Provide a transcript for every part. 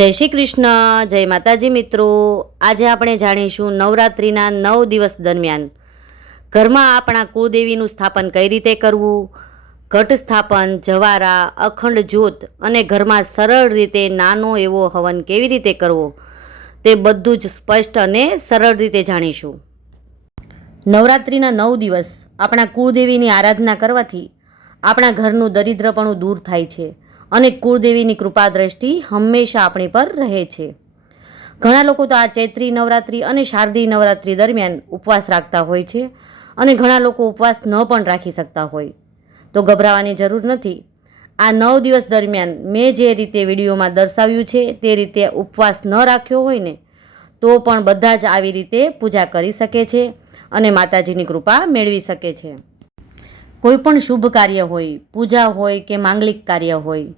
જય શ્રી કૃષ્ણ, જય માતાજી મિત્રો। આજે આપણે જાણીશું નવરાત્રિના 9 દિવસ દરમિયાન ઘરમાં આપણા કુળદેવીનું સ્થાપન કઈ રીતે કરવું, ઘટ સ્થાપન, જવારા, અખંડ જ્યોત અને ઘરમાં સરળ રીતે નાનો એવો હવન કેવી રીતે કરવો તે બધું જ સ્પષ્ટ અને સરળ રીતે જાણીશું। નવરાત્રિના 9 દિવસ આપણા કુળદેવીની આરાધના કરવાથી આપણા ઘરનું દરિદ્રપણું દૂર થાય છે અને કુળદેવીની કૃપા દ્રષ્ટિ હંમેશા આપણી પર રહે છે। ઘણા લોકો તો આ ચૈત્રી નવરાત્રિ અને શારદીય નવરાત્રિ દરમિયાન ઉપવાસ રાખતા હોય છે અને ઘણા લોકો ઉપવાસ ન પણ રાખી શકતા હોય, તો ગભરાવાની જરૂર નથી। આ 9 દિવસ દરમિયાન મેં જે રીતે વિડીયોમાં દર્શાવ્યું છે તે રીતે ઉપવાસ ન રાખ્યો હોય ને તો પણ બધા જ આવી રીતે પૂજા કરી શકે છે અને માતાજીની કૃપા મેળવી શકે છે। કોઈ પણ શુભ કાર્ય હોય, પૂજા હોય કે માંગલિક કાર્ય હોય,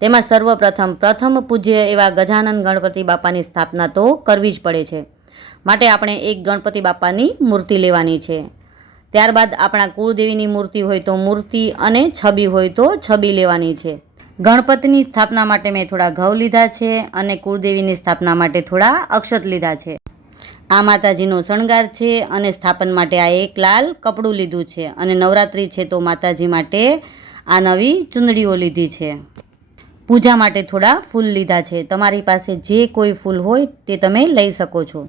તેમાં પ્રથમ પૂજ્ય એવા ગજાનન ગણપતિ બાપાની સ્થાપના તો કરવી જ પડે છે। માટે આપણે એક ગણપતિ બાપાની મૂર્તિ લેવાની છે। ત્યારબાદ આપણા કુળદેવીની મૂર્તિ હોય તો મૂર્તિ અને છબી હોય તો છબી લેવાની છે। ગણપતિની સ્થાપના માટે મેં થોડા ઘઉં લીધા છે અને કુળદેવીની સ્થાપના માટે થોડા અક્ષત લીધા છે। આ માતાજીનો શણગાર છે અને સ્થાપન માટે આ એક લાલ કપડું લીધું છે અને નવરાત્રિ છે તો માતાજી માટે આ નવી ચૂંદડીઓ લીધી છે। પૂજા માટે થોડા ફૂલ લીધા છે। તમારી પાસે જે કોઈ ફૂલ હોય તે તમે લઈ શકો છો।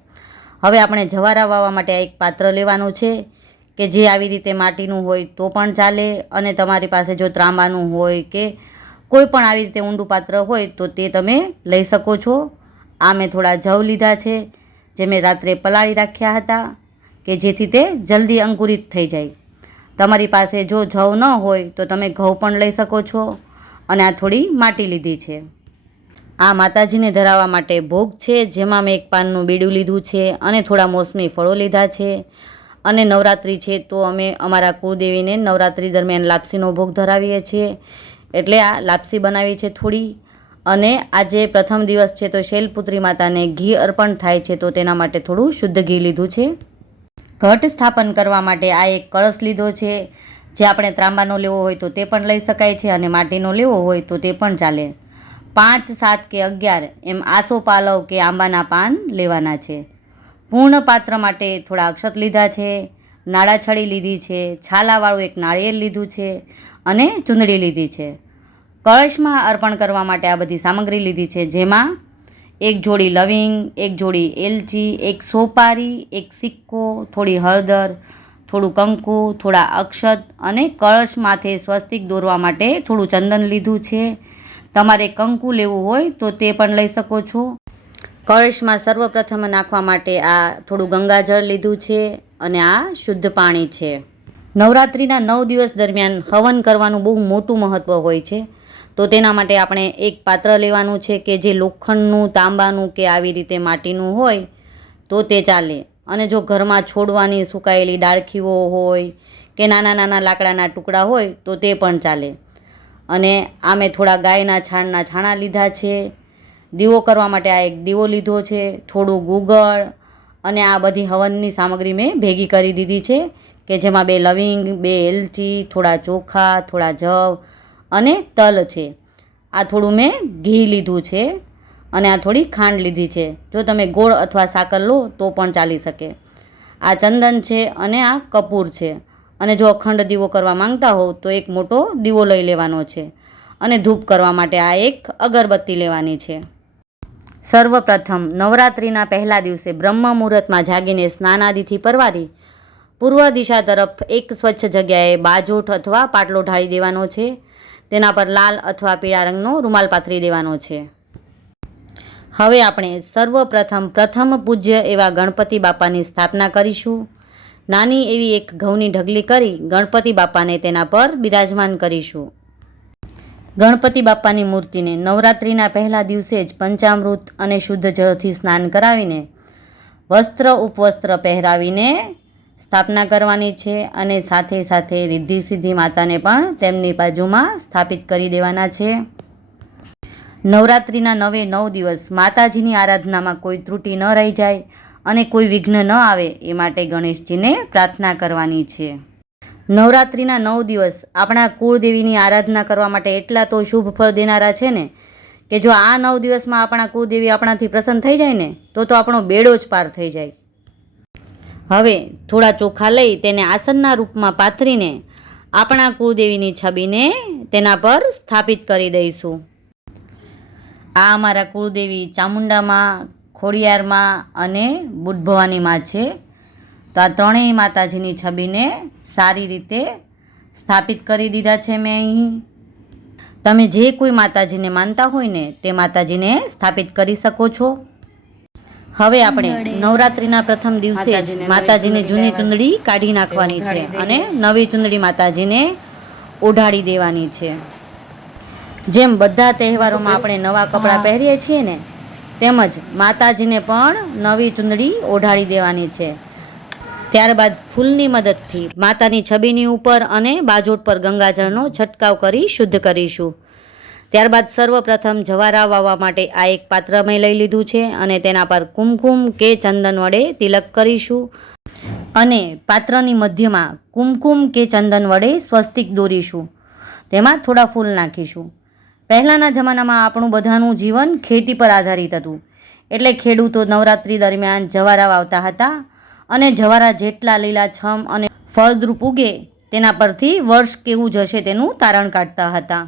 હવે આપણે જવારા વાવવા માટે આ એક પાત્ર લેવાનું છે કે જે આવી રીતે માટીનું હોય તો પણ ચાલે અને તમારી પાસે જો ત્રાંબાનું હોય કે કોઈ પણ આવી રીતે ઊંડું પાત્ર હોય તો તે તમે લઈ શકો છો। આ મેં થોડા જવ લીધા છે જે મેં રાત્રે પલાળી રાખ્યા હતા કે જેથી તે જલ્દી અંકુરિત થઈ જાય। તમારી પાસે જો જવ ન હોય તો તમે ઘઉં પણ લઈ શકો છો અને આ થોડી માટી લીધી છે। આ માતાજીને ધરાવવા માટે ભોગ છે જેમાં મેં એક પાનનું બીડું લીધું છે અને થોડા મોસમી ફળો લીધા છે અને નવરાત્રિ છે તો અમે અમારા કુળદેવીને નવરાત્રિ દરમિયાન લાપસીનો ભોગ ધરાવીએ છીએ, એટલે આ લાપસી બનાવી છે થોડી। અને આજે પ્રથમ દિવસ છે તો શૈલપુત્રી માતાને ઘી અર્પણ થાય છે તો તેના માટે થોડું શુદ્ધ ઘી લીધું છે। ઘટ સ્થાપન કરવા માટે આ એક કળશ લીધો છે, જે આપણે ત્રાંબાનો લેવો હોય તો તે પણ લઈ શકાય છે અને માટીનો લેવો હોય તો તે પણ ચાલે। 5, 7 કે 11 એમ આસોપાલવ કે આંબાના પાન લેવાના છે। પૂર્ણ પાત્ર માટે થોડા અક્ષત લીધા છે, નાળાછડી લીધી છે, છાલાવાળું એક નાળિયેર લીધું છે અને ચૂંદડી લીધી છે। કળશમાં અર્પણ કરવા માટે આ બધી સામગ્રી લીધી છે, જેમાં એક જોડી લવિંગ, એક જોડી એલચી, એક સોપારી, એક સિક્કો, થોડી હળદર, થોડું કંકુ, થોડા અક્ષત અને કળશ માથે સ્વસ્તિક દોરવા માટે થોડું ચંદન લીધું છે। તમારે કંકુ લેવું હોય તો તે પણ લઈ શકો છો। કળશમાં સર્વપ્રથમ નાખવા માટે આ થોડું ગંગાજળ લીધું છે અને આ શુદ્ધ પાણી છે। નવરાત્રિના 9 દિવસ દરમિયાન હવન કરવાનું બહુ મોટું મહત્ત્વ હોય છે, તો તેના માટે આપણે એક પાત્ર લેવાનું છે કે જે લોખંડનું, તાંબાનું કે આવી રીતે માટીનું હોય તો તે ચાલે। અને જો ઘરમાં છોડવાની સુકાયેલી ડાળખીઓ હોય કે નાના નાના લાકડાના ટુકડા હોય તો તે પણ ચાલે। અને આ મેં થોડા ગાયના છાણના છાણા લીધા છે। દીવો કરવા માટે આ એક દીવો લીધો છે, થોડું ગુગળ અને આ બધી હવનની સામગ્રી મેં ભેગી કરી દીધી છે કે જેમાં 2 લવિંગ, 2 એલચી, થોડા ચોખા, થોડા જવ અને તલ છે। આ થોડું મેં ઘી લીધું છે અને આ થોડી ખાંડ લીધી છે। જો તમે ગોળ અથવા સાકર લો તો પણ ચાલી શકે। આ ચંદન છે અને આ કપૂર છે અને જો અખંડ દીવો કરવા માંગતા હો તો એક મોટો દીવો લઈ લેવાનો છે અને ધૂપ કરવા માટે આ એક અગરબત્તી લેવાની છે। સર્વપ્રથમ નવરાત્રિના પહેલા દિવસે બ્રહ્મ મુહૂર્તમાં જાગીને સ્નાનાદિથી પરવારી પૂર્વ દિશા તરફ એક સ્વચ્છ જગ્યાએ બાજોઠ અથવા પાટલો ઢાળી દેવાનો છે। તેના પર લાલ અથવા પીળા રંગનો રૂમાલ પાથરી દેવાનો છે। હવે આપણે પ્રથમ પૂજ્ય એવા ગણપતિ બાપાની સ્થાપના કરીશું। નાની એવી એક ઘઉંની ઢગલી કરી ગણપતિ બાપાને તેના પર બિરાજમાન કરીશું। ગણપતિ બાપાની મૂર્તિને નવરાત્રિના પહેલા દિવસે જ પંચામૃત અને શુદ્ધ જળથી સ્નાન કરાવીને વસ્ત્ર ઉપવસ્ત્ર પહેરાવીને સ્થાપના કરવાની છે અને સાથે સાથે રિદ્ધિ સિદ્ધિ માતાને પણ તેમની બાજુમાં સ્થાપિત કરી દેવાના છે। નવરાત્રિના 9 દિવસ માતાજીની આરાધનામાં કોઈ ત્રુટિ ન રહી જાય અને કોઈ વિઘ્ન ન આવે એ માટે ગણેશજીને પ્રાર્થના કરવાની છે। નવરાત્રિના 9 દિવસ આપણા કુળદેવીની આરાધના કરવા માટે એટલા તો શુભ ફળ દેનારા છે ને કે જો આ 9 દિવસમાં આપણા કુળદેવી આપણાથી પ્રસન્ન થઈ જાય ને તો આપણો બેડો જ પાર થઈ જાય. હવે થોડા ચોખા લઈ તેને આસનના રૂપમાં પાથરીને આપણા કુળદેવીની છબીને તેના પર સ્થાપિત કરી દઈશું. આ અમારા કુળદેવી ચામુંડામાં, ખોડિયારમાં અને બુટભવાનીમાં છે. તો આ ત્રણેય માતાજીની છબીને સારી રીતે સ્થાપિત કરી દીધા છે મેં અહીં. તમે જે કોઈ માતાજીને માનતા હોય ને તે માતાજીને સ્થાપિત કરી શકો છો. હવે આપણે નવરાત્રિના પ્રથમ દિવસે માતાજીને જૂની ચૂંદડી કાઢી નાખવાની છે અને નવી ચૂંદડી માતાજીને ઓઢાડી દેવાની છે. જેમ બધા તહેવારોમાં આપણે નવા કપડાં પહેરીએ છીએ ને તેમજ માતાજીને પણ નવી ચૂંદડી ઓઢાડી દેવાની છે. ત્યારબાદ ફૂલની મદદથી માતાની છબીની ઉપર અને બાજોટ પર ગંગાજળનો છંટકાવ કરી શુદ્ધ કરીશું. ત્યારબાદ સર્વપ્રથમ જવારા વાવવા માટે આ એક પાત્ર મેં લઈ લીધું છે અને તેના પર કુમકુમ કે ચંદન વડે તિલક કરીશું અને પાત્રની મધ્યમાં કુમકુમ કે ચંદન વડે સ્વસ્તિક દોરીશું. તેમાં થોડા ફૂલ નાખીશું. પહેલાંના જમાનામાં આપણું બધાનું જીવન ખેતી પર આધારિત હતું. એટલે ખેડૂતો નવરાત્રિ દરમિયાન જવારા વાવતા હતા અને જવારા જેટલા લીલાછમ અને ફળદ્રુપ ઉગે તેના પરથી વર્ષ કેવું જશે તેનું તારણ કાઢતા હતા.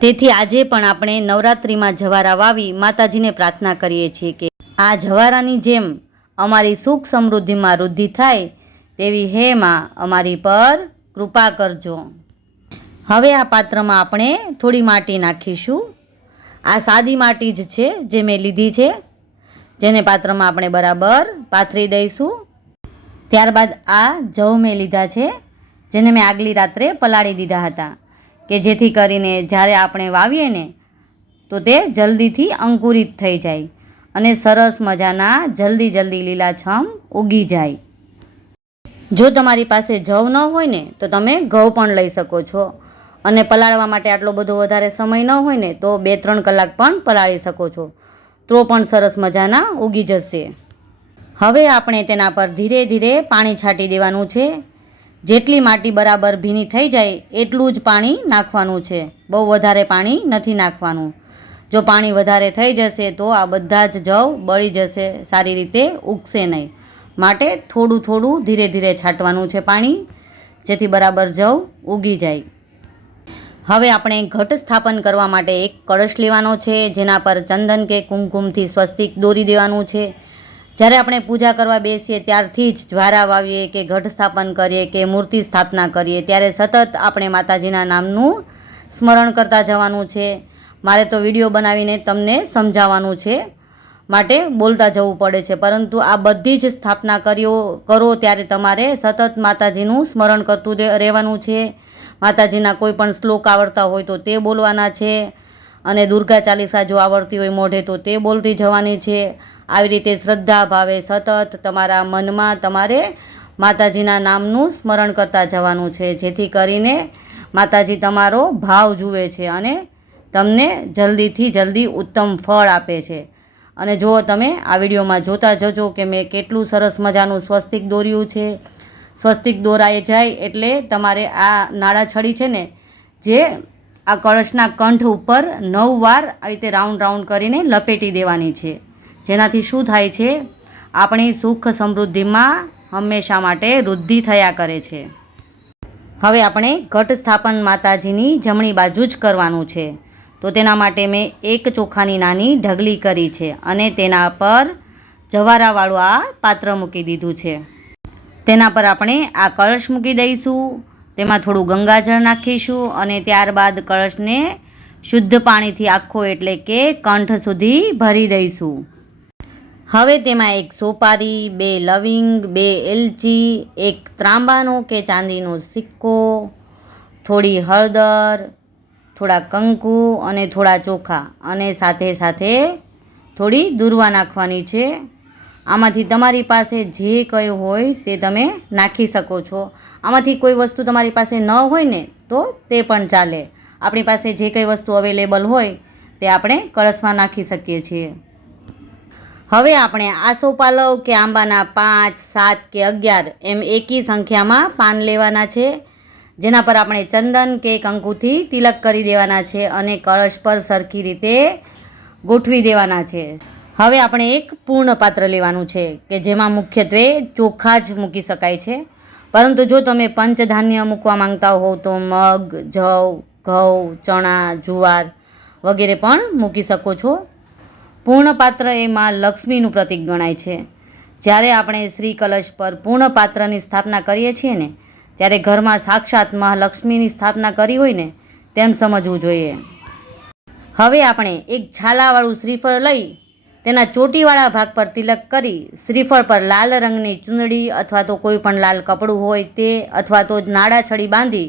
તેથી આજે પણ આપણે નવરાત્રિમાં જવારા વાવી માતાજીને પ્રાર્થના કરીએ છીએ કે આ જવારાની જેમ અમારી સુખ સમૃદ્ધિમાં વૃદ્ધિ થાય તેવી હે માં અમારી પર કૃપા કરજો. હવે આ પાત્રમાં આપણે થોડી માટી નાખીશું. આ સાદી માટી જ છે જે મેં લીધી છે, જેને પાત્રમાં આપણે બરાબર પાથરી દઈશું. ત્યારબાદ આ જવ મેં લીધા છે જેને મેં આગલી રાત્રે પલાળી દીધા હતા કે જેથી કરીને જ્યારે આપણે વાવીએ ને તો તે જલ્દીથી અંકુરિત થઈ જાય અને સરસ મજાના જલ્દી લીલાછમ ઉગી જાય. જો તમારી પાસે જવ ન હોય ને તો તમે ઘઉં પણ લઈ શકો છો અને પલાળવા માટે આટલો બધો વધારે સમય ન હોય ને તો 2-3 કલાક પણ પલાળી શકો છો તો પણ સરસ મજાના ઉગી જશે. હવે આપણે તેના પર ધીરે ધીરે પાણી છાંટી દેવાનું છે. જેટલી માટી બરાબર ભીની થઈ જાય એટલું જ પાણી નાખવાનું છે. બહુ વધારે પાણી નથી નાખવાનું. જો પાણી વધારે થઈ જશે તો આ બધા જ જવ બળી જશે, સારી રીતે ઉગશે નહીં. માટે થોડું ધીરે ધીરે છાંટવાનું છે પાણી, જેથી બરાબર જવ ઉગી જાય. હવે આપણે ઘટ સ્થાપન કરવા માટે એક કળશ લેવાનો છે જેના પર ચંદન કે કુમકુમથી સ્વસ્તિક દોરી દેવાનું છે. જ્યારે આપણે પૂજા કરવા બેસીએ ત્યારથી જ જ્વારા વાવીએ કે ઘટ સ્થાપન કરીએ કે મૂર્તિ સ્થાપના કરીએ ત્યારે સતત આપણે માતાજીના નામનું સ્મરણ કરતા જવાનું છે. મારે તો વિડીયો બનાવીને તમને સમજાવવાનું છે માટે બોલતા જવું પડે છે, પરંતુ આ બધી જ સ્થાપના કરો ત્યારે તમારે સતત માતાજીનું સ્મરણ કરતું રહેવાનું છે. માતાજીના કોઈ પણ શ્લોક આવડતા હોય તો તે બોલવાના છે અને દુર્ગા ચાલીસા જો આવડતી હોય મોઢે તો તે બોલતી જવાની છે. આવી રીતે શ્રદ્ધા ભાવે સતત તમારા મનમાં તમારે માતાજીના નામનું સ્મરણ કરતા જવાનું છે, જેથી કરીને માતાજી તમારો ભાવ જુએ છે અને તમને જલ્દીથી જલ્દી ઉત્તમ ફળ આપે છે. અને જો તમે આ વિડીયોમાં જોતા જજો કે મેં કેટલું સરસ મજાનું સ્વસ્તિક દોર્યું છે. સ્વસ્તિક દોરાઈ જાય એટલે તમારે આ નાળા છડી છે ને જે આ કળશના કંઠ ઉપર 9 વાર આવી રીતે રાઉન્ડ કરીને લપેટી દેવાની છે. જેનાથી શું થાય છે, આપણી સુખ સમૃદ્ધિમાં હંમેશા માટે વૃદ્ધિ થયા કરે છે. હવે આપણે ઘટ સ્થાપન માતાજીની જમણી બાજુ જ કરવાનું છે. તો તેના માટે મેં એક ચોખાની નાની ઢગલી કરી છે અને તેના પર જવારાવાળું આ પાત્ર મૂકી દીધું છે. તેના પર આપણે આ કળશ મૂકી દઈશું. તેમાં થોડું ગંગાજળ નાખીશું અને ત્યારબાદ કળશને શુદ્ધ પાણીથી આખો એટલે કે કંઠ સુધી ભરી દઈશું. હવે તેમાં એક સોપારી, 2 લવિંગ, 2 એલચી, એક ત્રાંબાનો કે ચાંદીનો સિક્કો, થોડી હળદર, થોડા કંકુ અને થોડા ચોખા અને સાથે થોડી દૂર્વા નાખવાની છે. આમાંથી તમારી પાસે જે કંઈ હોય તે તમે નાખી શકો છો. આમાંથી કોઈ વસ્તુ તમારી પાસે ન હોય ને તો તે પણ ચાલે. આપણી પાસે જે કંઈ વસ્તુ અવેલેબલ હોય તે આપણે કળશમાં નાખી શકીએ છીએ. હવે આપણે આસોપાલવ કે આંબાના 5, 7 કે 11 એમ એકી સંખ્યામાં પાન લેવાના છે, જેના પર આપણે ચંદન કે કંકુથી તિલક કરી દેવાના છે અને કળશ પર સરખી રીતે ગોઠવી દેવાના છે. હવે આપણે એક પૂર્ણ પાત્ર લેવાનું છે કે જેમાં મુખ્યત્વે ચોખા જ મૂકી શકાય છે, પરંતુ જો તમે પંચધાન્ય મૂકવા માંગતા હો તો મગ, જવ, ઘઉં, ચણા, જુવાર વગેરે પણ મૂકી શકો છો. પૂર્ણ પાત્ર એ માં લક્ષ્મીનું પ્રતીક ગણાય છે. જ્યારે આપણે શ્રી કલશ પર પૂર્ણ પાત્રની સ્થાપના કરીએ છીએ ને, ત્યારે ઘરમાં સાક્ષાત મહાલક્ષ્મીની સ્થાપના કરી હોય ને તેમ સમજવું જોઈએ. હવે આપણે એક છાલાવાળું શ્રીફળ લઈ તેના ચોટીવાળા ભાગ પર તિલક કરી શ્રીફળ પર લાલ રંગની ચૂંદડી અથવા તો કોઈ પણ લાલ કપડું હોય તે અથવા તો નાડા છડી બાંધી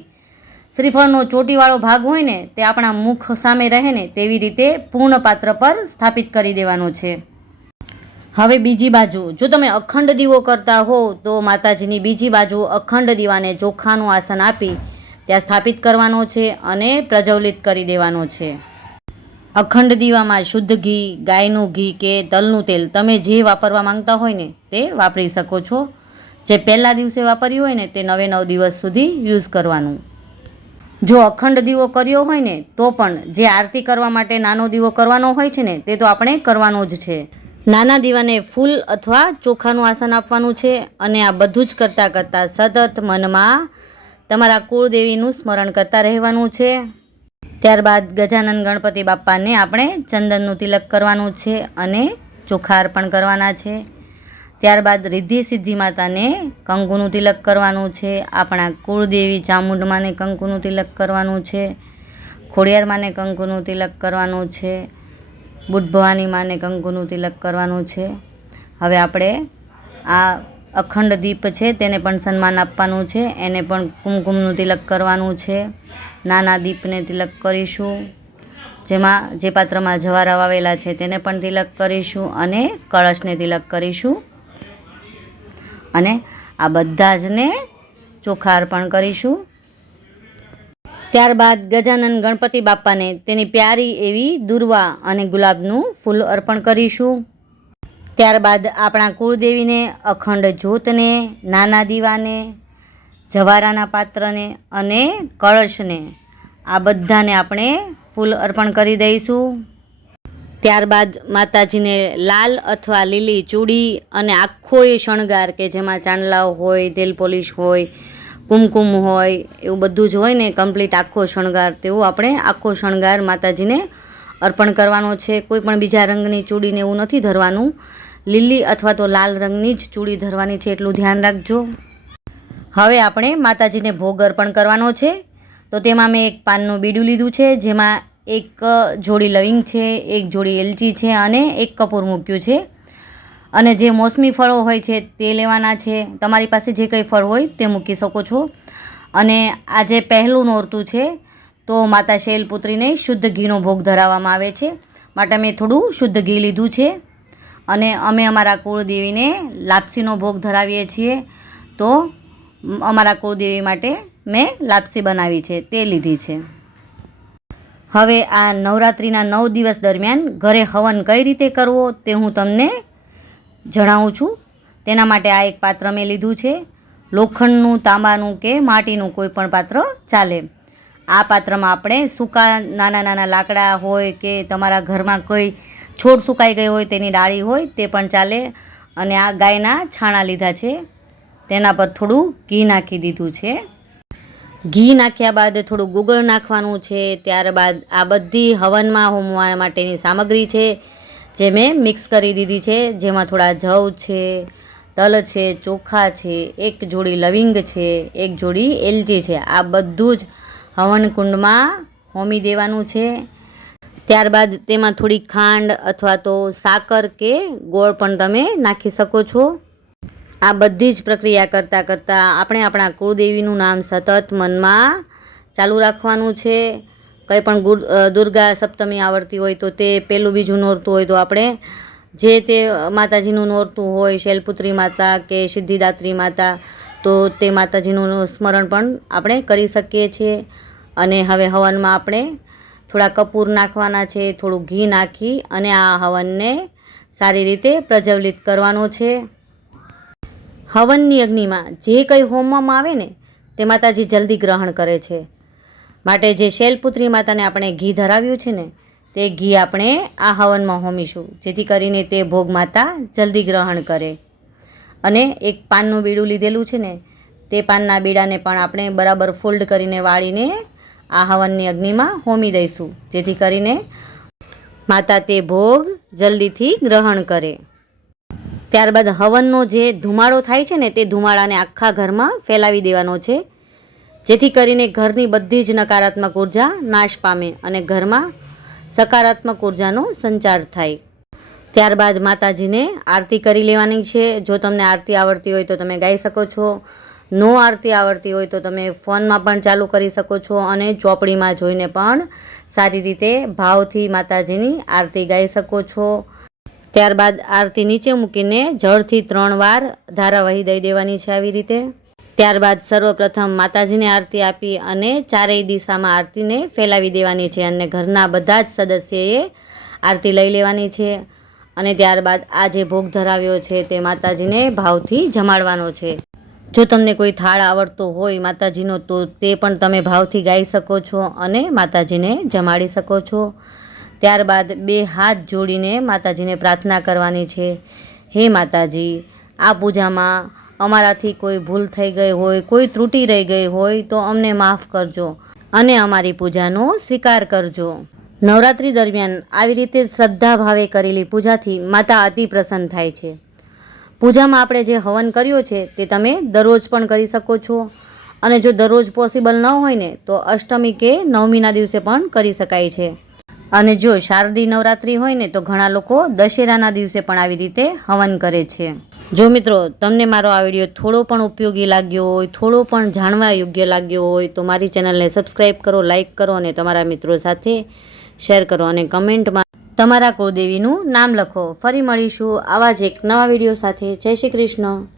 શ્રીફળનો ચોટીવાળો ભાગ હોય ને તે આપણા મુખ સામે રહે ને તેવી રીતે પૂર્ણ પાત્ર પર સ્થાપિત કરી દેવાનો છે. હવે બીજી બાજુ જો તમે અખંડ દીવો કરતા હો તો માતાજીની બીજી બાજુ અખંડ દીવાને ચોખાનું આસન આપી ત્યાં સ્થાપિત કરવાનો છે અને પ્રજ્વલિત કરી દેવાનો છે. અખંડ દીવામાં શુદ્ધ ઘી, ગાયનું ઘી કે તલનું તેલ તમે જે વાપરવા માંગતા હોય ને તે વાપરી શકો છો. જે પહેલા દિવસે વાપર્યું હોય ને તે 9 દિવસ સુધી યુઝ કરવાનું. જો અખંડ દીવો કર્યો હોય ને તો પણ જે આરતી કરવા માટે નાનો દીવો કરવાનો હોય છે ને તે તો આપણે કરવાનો જ છે. નાના દીવાને ફૂલ અથવા ચોખાનું આસન આપવાનું છે અને આ બધું જ કરતાં કરતાં સતત મનમાં તમારા કુળદેવીનું સ્મરણ કરતા રહેવાનું છે. ત્યારબાદ ગજાનન ગણપતિ બાપ્પાને આપણે ચંદનનું તિલક કરવાનું છે અને ચોખા અર્પણ કરવાના છે. ત્યારબાદ રિદ્ધિ સિદ્ધિ માતાને કંકુનું તિલક કરવાનું છે. આપણા કુળદેવી ચામુંડમાને કંકુનું તિલક કરવાનું છે. ખોડિયાર માને કંકુનું તિલક કરવાનું છે. બુટ ભવાની માને કંકુનું તિલક કરવાનું છે. હવે આપણે આ અખંડ દીપ છે તેને પણ સન્માન આપવાનું છે. એને પણ કુમકુમનું તિલક કરવાનું છે. નાના દીપને તિલક કરીશું, જેમાં જે પાત્રમાં જવારા વાવેલા છે તેને પણ તિલક કરીશું અને કળશને તિલક કરીશું અને આ બધા જને ચોખા અર્પણ કરીશું. ત્યારબાદ ગજાનન ગણપતિ બાપ્પાને તેની પ્યારી એવી દુર્વા અને ગુલાબનું ફૂલ અર્પણ કરીશું. ત્યારબાદ આપણા કુળદેવીને અખંડ જ્યોતને, નાના દીવાને, જવારાના પાત્રને અને કળશને આ બધાને આપણે ફૂલ અર્પણ કરી દઈશું. ત્યારબાદ માતાજીને લાલ અથવા લીલી ચૂડી અને આખો એ શણગાર કે જેમાં ચાંદલાઓ હોય, તેલ પોલિશ હોય, કુમકુમ હોય, એવું બધું જ હોય ને કમ્પ્લીટ આખો શણગાર, તેવું આપણે આખો શણગાર માતાજીને અર્પણ કરવાનો છે. કોઈ પણ બીજા રંગની ચૂડીને એવું નથી ધરવાનું, લીલી અથવા તો લાલ રંગની જ ચૂડી ધરવાની છે, એટલું ધ્યાન રાખજો. હવે આપણે માતાજીને ભોગ અર્પણ કરવાનો છે. તો તેમાં મેં એક પાનનું બીડું લીધું છે, જેમાં એક જોડી લવિંગ છે, એક જોડી એલચી છે અને એક કપૂર મૂક્યું છે. અને જે મોસમી ફળો હોય છે તે લેવાના છે. તમારી પાસે જે કંઈ ફળ હોય તે મૂકી શકો છો. અને આજે પહેલું નોરતું છે તો માતા શૈલપુત્રીને શુદ્ધ ઘીનો ભોગ ધરાવવામાં આવે છે, માટે મેં થોડું શુદ્ધ ઘી લીધું છે. અને અમે અમારા કુળદેવીને લાપસીનો ભોગ ધરાવીએ છીએ, તો અમારા કુળદેવી માટે મેં લાપસી બનાવી છે તે લીધી છે. હવે આ નવરાત્રિના 9 દિવસ દરમિયાન ઘરે હવન કઈ રીતે કરવો તે હું તમને જણાવું છું. તેના માટે આ એક પાત્ર મેં લીધું છે. લોખંડનું, તાંબાનું કે માટીનું કોઈ પણ પાત્ર ચાલે. આ પાત્રમાં આપણે સૂકા નાના નાના લાકડા હોય કે તમારા ઘરમાં કોઈ છોડ સુકાઈ ગઈ હોય તેની ડાળી હોય તે પણ ચાલે. અને આ ગાયના છાણા લીધા છે, તેના પર થોડું ઘી નાખી દીધું છે. ઘી નાખ્યા બાદ થોડું ગુગળ નાખવાનું છે. ત્યારબાદ આ બધી હવનમાં હોમવા માટેની સામગ્રી છે જે મેં મિક્સ કરી દીધી છે, જેમાં થોડા જવ છે, તલ છે, ચોખા છે, એક જોડી લવિંગ છે, એક જોડી એલચી છે. આ બધું જ હવન કુંડમાં હોમી દેવાનું છે. ત્યારબાદ તેમાં થોડી ખાંડ અથવા તો સાકર કે ગોળ પણ તમે નાખી શકો છો. આ બધી જ પ્રક્રિયા કરતાં કરતાં આપણે આપણા કુળદેવીનું નામ સતત મનમાં ચાલુ રાખવાનું છે. કંઈ પણ દુર્ગા સપ્તમી આવડતી હોય તો તે પહેલું બીજું નોરતું હોય તો આપણે જે તે માતાજીનું નોરતું હોય, શૈલપુત્રી માતા કે સિદ્ધિદાત્રી માતા, તો તે માતાજીનું સ્મરણ પણ આપણે કરી શકીએ છીએ. અને હવે હવનમાં આપણે થોડા કપૂર નાખવાના છે, થોડું ઘી નાખી અને આ હવનને સારી રીતે પ્રજ્વલિત કરવાનો છે. હવનની અગ્નિમાં જે કંઈ હોમવામાં આવે ને તે માતાજી જલ્દી ગ્રહણ કરે છે, માટે જે શૈલપુત્રી માતાને આપણે ઘી ધરાવ્યું છે ને તે ઘી આપણે આ હવનમાં હોમીશું, જેથી કરીને તે ભોગ માતા જલ્દી ગ્રહણ કરે. અને એક પાનનું બીડું લીધેલું છે ને, તે પાનના બીડાને પણ આપણે બરાબર ફોલ્ડ કરીને વાળીને આ હવનની અગ્નિમાં હોમી દઈશું, જેથી કરીને માતા તે ભોગ જલ્દીથી ગ્રહણ કરે. ત્યારબાદ હવનનો જે ધુમાડો થાય છે ને, તે ધુમાડાને આખા ઘરમાં ફેલાવી દેવાનો છે, જેથી કરીને ઘરની બધી જ નકારાત્મક ઉર્જા નાશ પામે અને ઘરમાં સકારાત્મક ઉર્જાનો સંચાર થાય. ત્યારબાદ માતાજીને આરતી કરી લેવાની છે. જો તમને આરતી આવડતી હોય તો તમે ગાઈ શકો છો. નો આરતી આવડતી હોય તો તમે ફોનમાં પણ ચાલુ કરી શકો છો અને ચોપડીમાં જોઈને પણ સારી રીતે ભાવથી માતાજીની આરતી ગાઈ શકો છો. ત્યારબાદ આરતી નીચે મૂકીને જળથી 3 વાર ધારા વહી દઈ દેવાની છે આવી રીતે. ત્યારબાદ સર્વપ્રથમ માતાજીને આરતી આપી અને ચારેય દિશામાં આરતીને ફેલાવી દેવાની છે અને ઘરના બધા જ સદસ્યએ આરતી લઈ લેવાની છે. અને ત્યારબાદ આ જે ભોગ ધરાવ્યો છે તે માતાજીને ભાવથી જમાડવાનો છે. જો તમને કોઈ થાળ આવડતો હોય માતાજીનો તો તે પણ તમે ભાવથી ગાઈ શકો છો અને માતાજીને જમાડી શકો છો. ત્યારબાદ 2 હાથ જોડીને માતાજીને પ્રાર્થના કરવાની છે, હે માતાજી, આ પૂજામાં અમારાથી કોઈ ભૂલ થઈ ગઈ હોય, કોઈ ત્રુટિ રહી ગઈ હોય તો અમને માફ કરજો અને અમારી પૂજાનો સ્વીકાર કરજો. નવરાત્રિ દરમિયાન આવી રીતે શ્રદ્ધા ભાવે કરેલી પૂજાથી માતા અતિ પ્રસન્ન થાય છે. પૂજામાં આપણે જે હવન કર્યો છે તે તમે દરરોજ પણ કરી શકો છો અને જો દરરોજ પોસિબલ ન હોય ને તો અષ્ટમી કે નવમીના દિવસે પણ કરી શકાય છે. અને જો શારદી નવરાત્રિ હોય ને તો ઘણા લોકો દશેરાના દિવસે પણ આવી રીતે હવન કરે છે. જો મિત્રો તમને મારો આ વિડીયો થોડો પણ ઉપયોગી લાગ્યો હોય, થોડો પણ જાણવા યોગ્ય લાગ્યો હોય તો મારી ચેનલને સબસ્ક્રાઈબ કરો, લાઇક કરો અને તમારા મિત્રો સાથે શેર કરો અને કમેન્ટમાં તમારા કુળદેવીનું નામ લખો. ફરી મળીશું આવા જ એક નવા વિડીયો સાથે. જય શ્રી કૃષ્ણ.